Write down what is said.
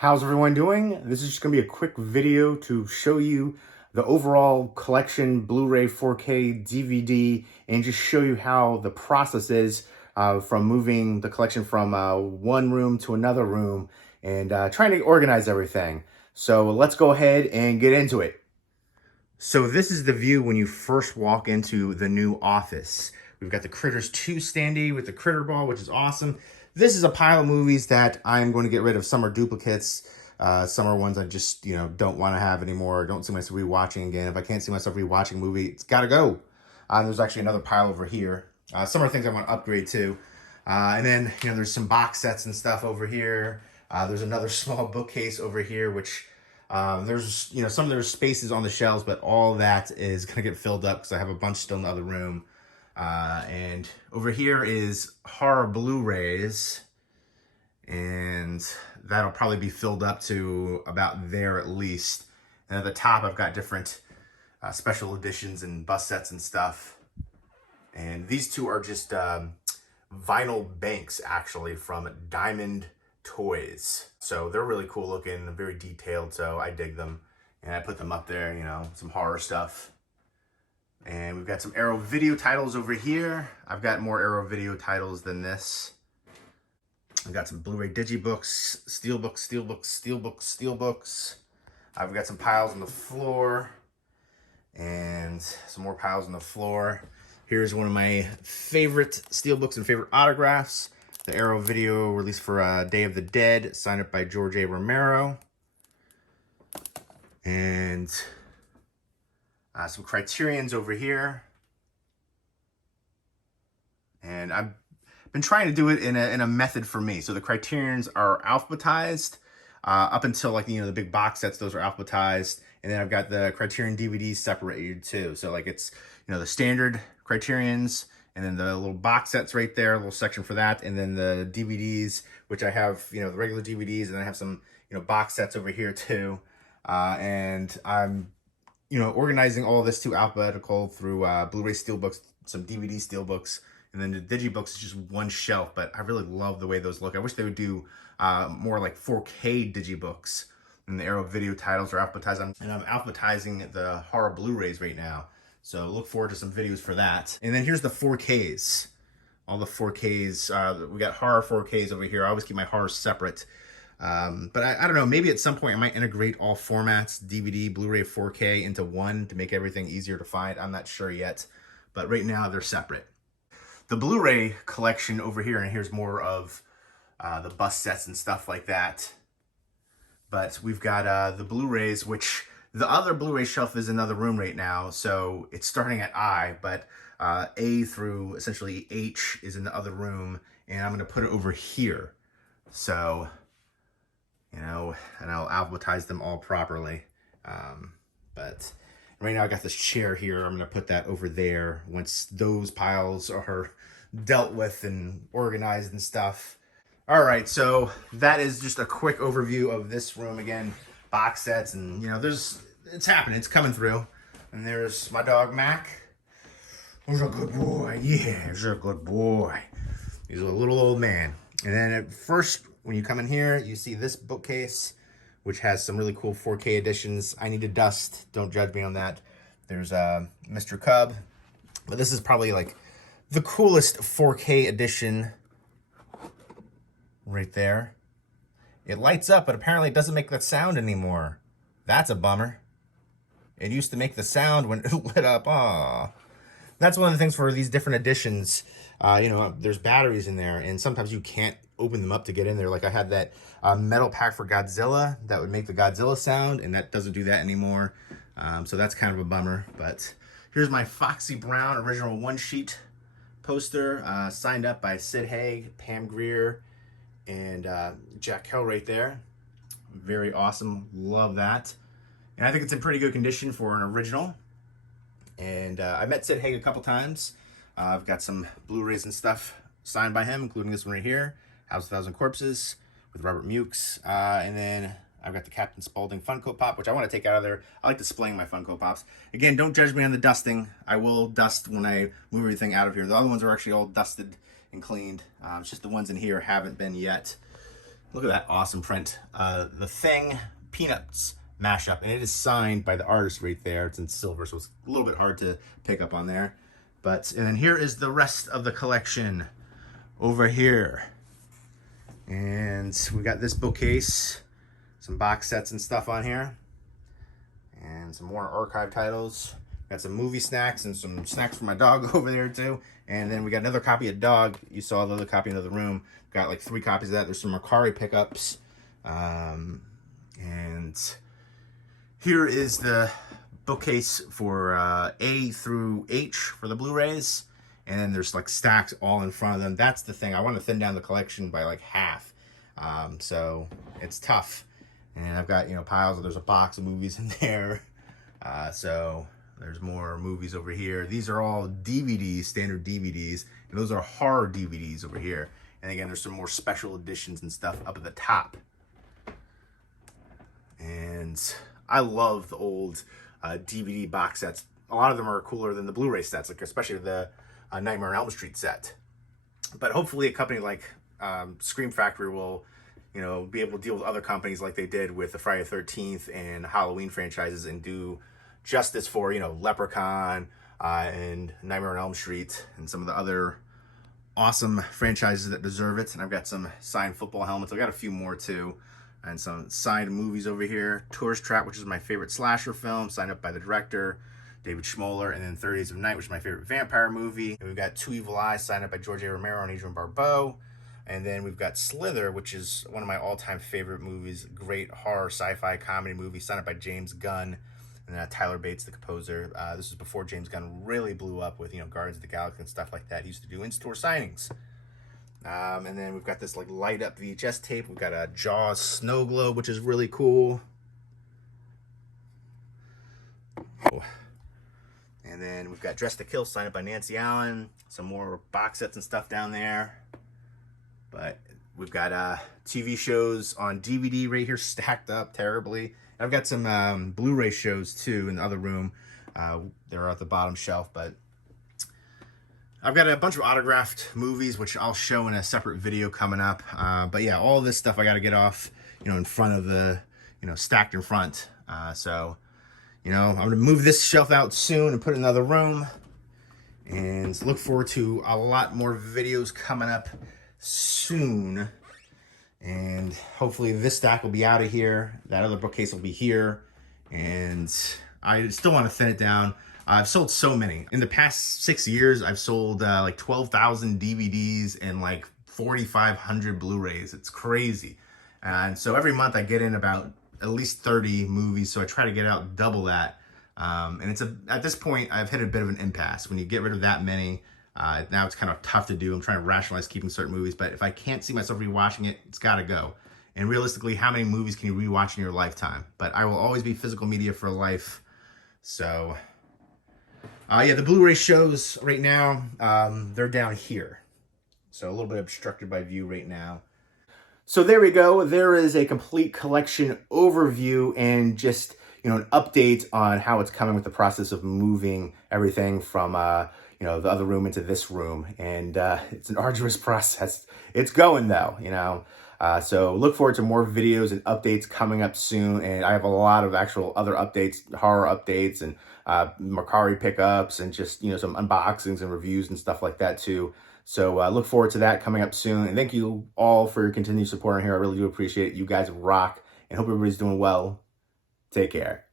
How's everyone doing? This is just going to be a quick video to show you the overall collection, Blu-ray, 4K, DVD, and just show you how the process is from moving the collection from one room to another room and trying to organize everything. So let's go ahead and get into it. So this is the view when you first walk into the new office. We've got the Critters 2 standee with the Critter Ball, which is awesome. This is a pile of movies that I'm going to get rid of. Some are duplicates. Some are ones I just, don't want to have anymore. Don't see myself rewatching again. If I can't see myself rewatching a movie, it's got to go. There's actually another pile over here. Some are things I want to upgrade to. And then, there's some box sets and stuff over here. There's another small bookcase over here, which there's, some of there's spaces on the shelves, but all that is going to get filled up because I have a bunch still in the other room. And over here is horror Blu-Rays, and that'll probably be filled up to about there at least. And at the top, I've got different special editions and bus sets and stuff. And these two are just vinyl banks, actually, from Diamond Toys. So they're really cool looking, very detailed, so I dig them. And I put them up there, some horror stuff. And we've got some Arrow video titles over here. I've got more Arrow video titles than this. I've got some Blu-ray digibooks, steelbooks. I've got some piles on the floor and some more piles on the floor. Here's one of my favorite steelbooks and favorite autographs. The Arrow video released for Day of the Dead, signed up by George A. Romero. And some Criterions over here. And I've been trying to do it in a method for me. So the Criterions are alphabetized up until the big box sets. Those are alphabetized. And then I've got the Criterion DVDs separated too. So it's, the standard Criterions and then the little box sets right there, a little section for that. And then the DVDs, which I have, the regular DVDs, and then I have some, box sets over here too. And I'm organizing all of this to alphabetical through Blu-ray steelbooks, some DVD steelbooks, and then the digibooks is just one shelf, but I really love the way those look. I wish they would do more like 4K digibooks, and the Arrow video titles are alphabetized. And I'm alphabetizing the horror Blu-rays right now, so look forward to some videos for that. And then here's the 4Ks, all the 4Ks. We got horror 4Ks over here. I always keep my horror separate. But I don't know, maybe at some point I might integrate all formats, DVD, Blu-ray, 4K into one to make everything easier to find. I'm not sure yet, but right now they're separate. The Blu-ray collection over here, and here's more of the bus sets and stuff like that. But we've got the Blu-rays, which the other Blu-ray shelf is in another room right now, so it's starting at I, but A through essentially H is in the other room, and I'm going to put it over here. So and I'll alphabetize them all properly. But right now I got this chair here. I'm going to put that over there once those piles are dealt with and organized and stuff. All right, so that is just a quick overview of this room. Again, box sets, and it's happening. It's coming through. And there's my dog Mac. He's a good boy. Yeah, he's a good boy. He's a little old man. And then at first, when you come in here, you see this bookcase, which has some really cool 4K editions. I need to dust. Don't judge me on that. There's Mr. Cub. But this is probably like the coolest 4K edition right there. It lights up, but apparently it doesn't make that sound anymore. That's a bummer. It used to make the sound when it lit up. Aww. That's one of the things for these different editions. There's batteries in there, and sometimes you can't open them up to get in there. Like I had that metal pack for Godzilla that would make the Godzilla sound, and that doesn't do that anymore. So that's kind of a bummer. But here's my Foxy Brown original one-sheet poster, signed up by Sid Haig, Pam Grier, and Jack Kell right there. Very awesome. Love that. And I think it's in pretty good condition for an original. And I met Sid Haig a couple times. I've got some Blu-rays and stuff signed by him, including this one right here, House of 1,000 Corpses with Robert Mukes. And then I've got the Captain Spaulding Funko Pop, which I want to take out of there. I like displaying my Funko Pops. Again, don't judge me on the dusting. I will dust when I move everything out of here. The other ones are actually all dusted and cleaned. It's just the ones in here haven't been yet. Look at that awesome print. The Thing Peanuts mashup, and it is signed by the artist right there. It's in silver, so it's a little bit hard to pick up on there. But, and then here is the rest of the collection over here. And we got this bookcase, some box sets and stuff on here, and some more archive titles. Got some movie snacks and some snacks for my dog over there too. And then we got another copy of Dog. You saw the other copy in the other room. Got like 3 copies of that. There's some Mercari pickups. And here is the bookcase for A through H for the Blu-rays. And then there's like stacks all in front of them. That's the thing. I want to thin down the collection by like half. So it's tough. And I've got, you know, piles. There's a box of movies in there. So there's more movies over here. These are all DVDs, standard DVDs. And those are horror DVDs over here. And again, there's some more special editions and stuff up at the top. And I love the old DVD box sets. A lot of them are cooler than the Blu-ray sets, like especially the Nightmare on Elm Street set. But hopefully a company like Scream Factory will, you know, be able to deal with other companies like they did with the Friday the 13th and Halloween franchises and do justice for, you know, Leprechaun and Nightmare on Elm Street and some of the other awesome franchises that deserve it. And I've got some signed football helmets. I've got a few more too. And some signed movies over here. Tourist Trap, which is my favorite slasher film, signed up by the director, David Schmoller. And then 30 Days of Night, which is my favorite vampire movie. And we've got Two Evil Eyes, signed up by George A. Romero and Adrienne Barbeau. And then we've got Slither, which is one of my all-time favorite movies. Great horror sci-fi comedy movie, signed up by James Gunn. And then Tyler Bates, the composer. This was before James Gunn really blew up with, you know, Guardians of the Galaxy and stuff like that. He used to do in-store signings. And then we've got this like light up VHS tape. We've got a Jaws snow globe, which is really cool. Oh. And then we've got Dress to Kill, signed up by Nancy Allen. Some more box sets and stuff down there. But we've got TV shows on DVD right here stacked up terribly. And I've got some Blu-ray shows too in the other room. They're at the bottom shelf, but I've got a bunch of autographed movies, which I'll show in a separate video coming up. But yeah, all this stuff I got to get off, you know, in front of the, you know, stacked in front. So, you know, I'm going to move this shelf out soon and put it in another room. And look forward to a lot more videos coming up soon. And hopefully this stack will be out of here. That other bookcase will be here. And I still want to thin it down. I've sold so many. In the past 6 years, I've sold like 12,000 DVDs and like 4,500 Blu-rays. It's crazy. And so every month I get in about at least 30 movies. So I try to get out double that. And it's at this point, I've hit a bit of an impasse. When you get rid of that many, now it's kind of tough to do. I'm trying to rationalize keeping certain movies, but if I can't see myself rewatching it, it's got to go. And realistically, how many movies can you rewatch in your lifetime? But I will always be physical media for life. So yeah, the Blu-ray shows right now, they're down here. So a little bit obstructed by view right now. So there we go. There is a complete collection overview and just, you know, an update on how it's coming with the process of moving everything from, you know, the other room into this room. And it's an arduous process. It's going though, you know. So look forward to more videos and updates coming up soon. And I have a lot of actual other updates, horror updates and Mercari pickups and just, you know, some unboxings and reviews and stuff like that too. So look forward to that coming up soon. And thank you all for your continued support on here. I really do appreciate it. You guys rock and hope everybody's doing well. Take care.